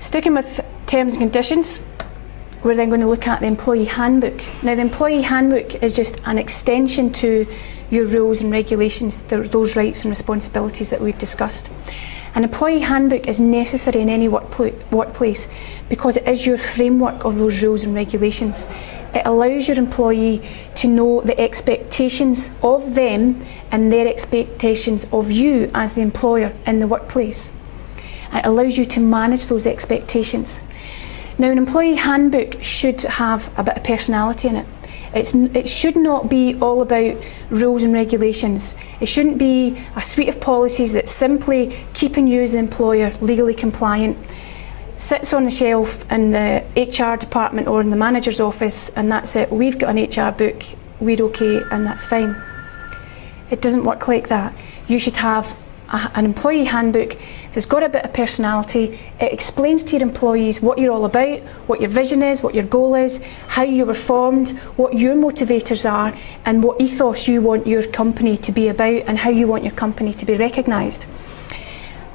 Sticking with terms and conditions, we're then going to look at the employee handbook. Now, the employee handbook is just an extension to your rules and regulations, those rights and responsibilities that we've discussed. An employee handbook is necessary in any workplace because it is your framework of those rules and regulations. It allows your employee to know the expectations of them and their expectations of you as the employer in the workplace. It allows you to manage those expectations. Now, an employee handbook should have a bit of personality in it. It should not be all about rules and regulations. It shouldn't be a suite of policies that's simply keeping you as the employer legally compliant, sits on the shelf in the HR department or in the manager's office, and that's it. We've got an HR book, we're okay, and that's fine. It doesn't work like that. You should have an employee handbook that's got a bit of personality. It explains to your employees what you're all about, what your vision is, what your goal is, how you were formed, what your motivators are, and what ethos you want your company to be about and how you want your company to be recognised.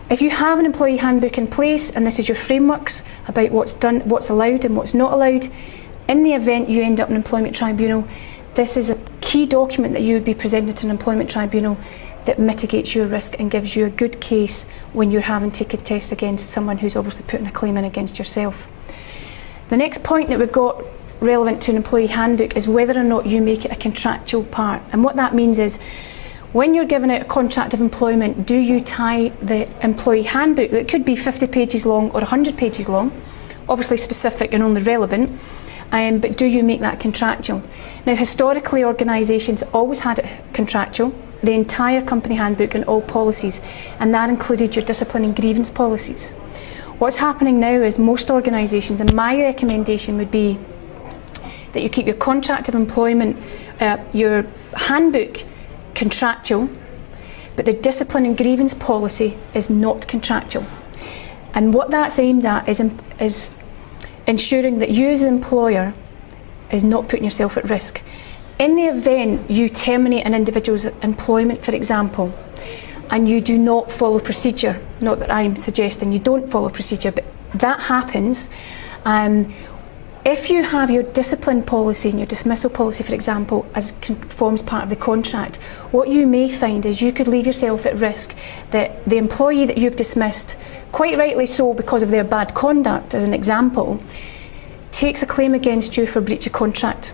If you have an employee handbook in place and this is your frameworks about what's done, what's allowed and what's not allowed, in the event you end up in an employment tribunal, this is a key document that you would be presented to an employment tribunal that mitigates your risk and gives you a good case when you're having to contest against someone who's obviously putting a claim in against yourself. The next point that we've got relevant to an employee handbook is whether or not you make it a contractual part. And what that means is, when you're given out a contract of employment, do you tie the employee handbook, that could be 50 pages long or 100 pages long, obviously specific and only relevant, but do you make that contractual? Now, historically, organisations always had it contractual, the entire company handbook and all policies, and that included your discipline and grievance policies. What's happening now is most organisations, and my recommendation would be that you keep your contract of employment, your handbook contractual, but the discipline and grievance policy is not contractual. And what that's aimed at is ensuring that you as the employer is not putting yourself at risk. In the event you terminate an individual's employment, for example, and you do not follow procedure, not that I'm suggesting you don't follow procedure, but that happens, if you have your discipline policy and your dismissal policy, for example, as forms part of the contract, what you may find is you could leave yourself at risk that the employee that you've dismissed, quite rightly so because of their bad conduct, as an example, takes a claim against you for breach of contract.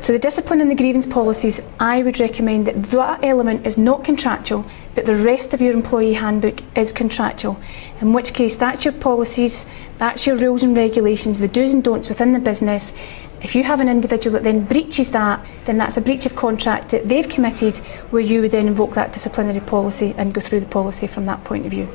So the discipline and the grievance policies, I would recommend that that element is not contractual, but the rest of your employee handbook is contractual, in which case that's your policies, that's your rules and regulations, the do's and don'ts within the business. If you have an individual that then breaches that, then that's a breach of contract that they've committed, where you would then invoke that disciplinary policy and go through the policy from that point of view.